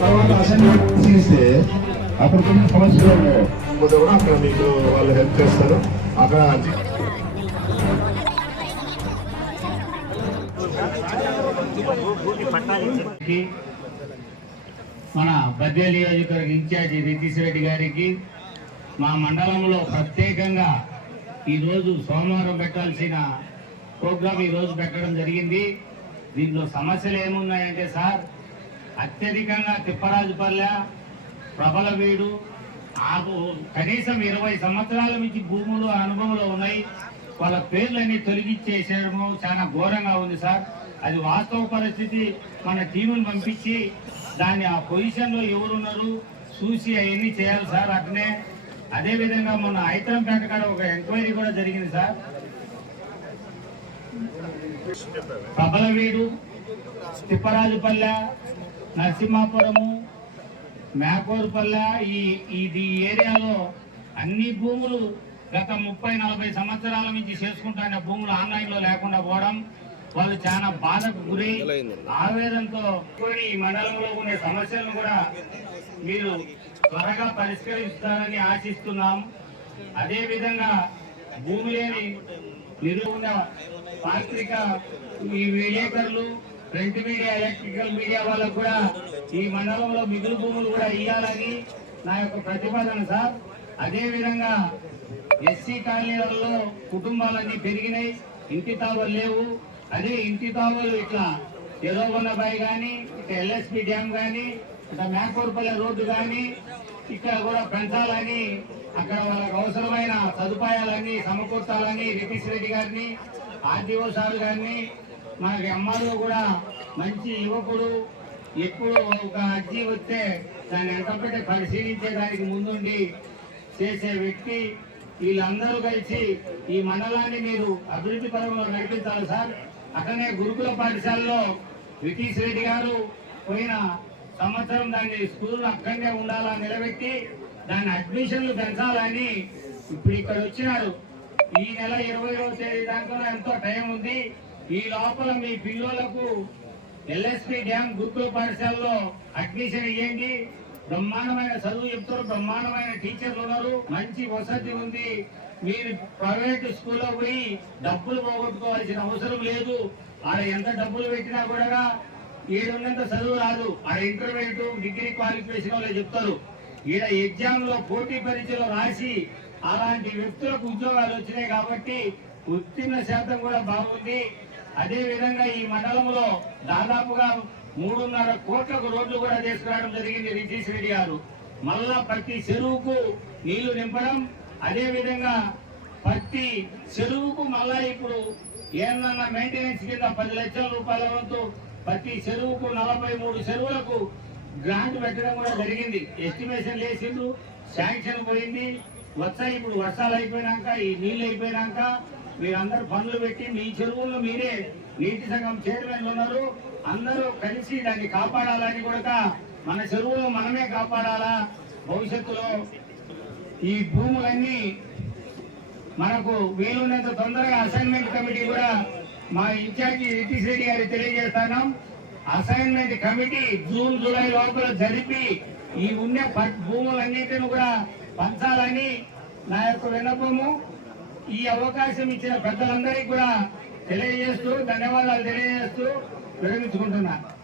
తర్వాత అసైన్మెంట్ తీస్తే అప్పుడు కొన్ని సమస్యలు కూడా అక్కడ మీకు వాళ్ళు హెల్ప్ చేస్తారు. అక్కడ కి, మన బద్దే నియోజకవర్గ ఇన్ఛార్జి రితీష్ రెడ్డి గారికి మా మండలంలో ప్రత్యేకంగా ఈరోజు సోమవారం పెట్టాల్సిన ప్రోగ్రాం ఈరోజు పెట్టడం జరిగింది. దీంట్లో సమస్యలు ఏమున్నాయంటే సార్ అత్యధికంగా తిప్పరాజుపల్లె ప్రబలవీడు ఆకు కనీసం ఇరవై సంవత్సరాల నుంచి భూములు అనుభవంలో ఉన్నాయి. వాళ్ళ పేర్లన్నీ తొలగించేసేయడము చాలా ఘోరంగా ఉంది సార్. అది వాస్తవ పరిస్థితి. మన టీముని పంపించి దాన్ని ఆ పొజిషన్లో ఎవరున్నారు చూసి అవన్నీ చేయాలి సార్ అట్నే. అదేవిధంగా మొన్న ఐతరంపేట కాడ ఒక ఎంక్వైరీ కూడా జరిగింది సార్. ప్రబలవీడు తిప్పరాజుపల్లె నరసింహాపురము మేకోరుపల్లె ఈ ఇది ఏరియాలో అన్ని భూములు గత ముప్పై నలభై సంవత్సరాల నుంచి చేసుకుంటున్న భూములు ఆన్లైన్లో లేకుండా పోవడం వాళ్ళు చాలా బాధకు గురి. ఆవేదంతో ఈ మండలంలో ఉండే సమస్యలను కూడా మీరు త్వరగా పరిష్కరిస్తారని ఆశిస్తున్నాం. అదే విధంగా భూమి లేని నిరుణ పాత్రిక ఈ విలేకరులు ప్రింట్ మీడియా ఎలక్ట్రికల్ మీడియా వాళ్ళకు కూడా ఈ మండలంలో మిగులు భూములు కూడా ఇవ్వాలని నా యొక్క ప్రతిపాదన సార్. అదేవిధంగా ఎస్సీ కాలనీలలో కుటుంబాలన్నీ పెరిగినాయి ఇంటి తావలు లేవు. అదే ఇంటి తావలు ఇట్లా ఎర్రగొండబాయి కానీ ఇట్లా ఎల్ఎస్పి డ్యామ్ కానీ ఇట్లా మేకూర్పల్లె రోడ్డు కానీ ఇక్కడ కూడా పెంచాలని అక్కడ వాళ్ళకు అవసరమైన సదుపాయాలన్నీ సమకూర్చాలని రితీష్ రెడ్డి గారిని ఆర్డీఓ సార్ గారిని మనకి ఎంఆర్ఓ కూడా మంచి యువకుడు. ఎప్పుడు ఒక అర్జీ వస్తే దాన్ని ఎంతపెట్టి పరిశీలించే దానికి ముందుండి చేసే వ్యక్తి. వీళ్ళందరూ కలిసి ఈ మండలాన్ని మీరు అభివృద్ధి పరంలో నడిపించాలి సార్. అట్లనే గురుకుల పాఠశాలలో రితీష్ రెడ్డి గారు పోయిన సంవత్సరం దాన్ని స్కూల్ అక్కడనే ఉండాలని నిలబెట్టి దాని అడ్మిషన్లు పెంచాలని ఇప్పుడు ఇక్కడ వచ్చినారు. ఈ నెల ఇరవై తేదీ దాకా ఎంతో టైం ఉంది. ఈ లోపల మీ పిల్లలకు ఎల్ఎస్పి డ్యామ్ గురుకుల పాఠశాలలో అడ్మిషన్ ఇవ్వండి బ్రహ్మాండమైన చదువు చెప్తారు బ్రహ్మాండమైన టీచర్లు ఉన్నారు. మంచి వసతి ఉంది. మీరు ప్రైవేట్ స్కూల్లో పోయి డబ్బులు పోగొట్టుకోవాల్సిన అవసరం లేదు. ఆడ ఎంత డబ్బులు పెట్టినా కూడా ఈడున్నంత చదువు రాదు. ఆడ ఇంటర్మీడియట్ డిగ్రీ క్వాలిఫికేషన్ వాళ్ళే చెప్తారు. ఈడ ఎగ్జామ్లో పోటీ పరీక్షలో రాసి అలాంటి వ్యక్తులకు ఉద్యోగాలు వచ్చినాయి కాబట్టి ఉత్తీర్ణ శాతం కూడా బాగుంది. అదే విధంగా ఈ మండలంలో దాదాపుగా మూడున్నర కోట్లకు రోడ్లు కూడా తీసుకురావడం జరిగింది రితీష్ రెడ్డి గారు. మళ్ళా ప్రతి చెరువుకు నీళ్ళు నింపడం అదే విధంగా ప్రతి చెరువుకు మళ్ళా ఇప్పుడు ఏమన్నా మెయింటెనెన్స్ కింద పది లక్షల రూపాయల వంతు ప్రతి చెరువుకు నలభై మూడు చెరువులకు గ్రాంట్ పెట్టడం కూడా జరిగింది. ఎస్టిమేషన్ లేచిండ్రు శాంక్షన్ పోయింది. వచ్చాయి ఇప్పుడు వర్షాలు అయిపోయినాక ఈ నీళ్ళు అయిపోయినాక మీరందరూ పనులు పెట్టి మీ చెరువుల్లో మీరే నీటి సంఘం చైర్మన్లు ఉన్నారు. అందరూ కలిసి దాన్ని కాపాడాలని కూడా మన చెరువులు మనమే కాపాడాలా? భవిష్యత్తులో ఈ భూములన్నీ మనకు వీలున్నంత తొందరగా అసైన్మెంట్ కమిటీ కూడా మా ఇన్ఛార్జి రితీష్ రెడ్డి గారికి తెలియజేస్తాను అసైన్మెంట్ కమిటీ జూన్ జూలై లోపల జరిపి ఈ ఉన్న భూములన్నిటిని కూడా పంచాలని నా యొక్క విన్నపము. ఈ అవకాశం ఇచ్చిన పెద్దలందరికీ కూడా తెలియజేస్తూ ధన్యవాదాలు తెలియజేస్తూ విరమించుకుంటున్నాను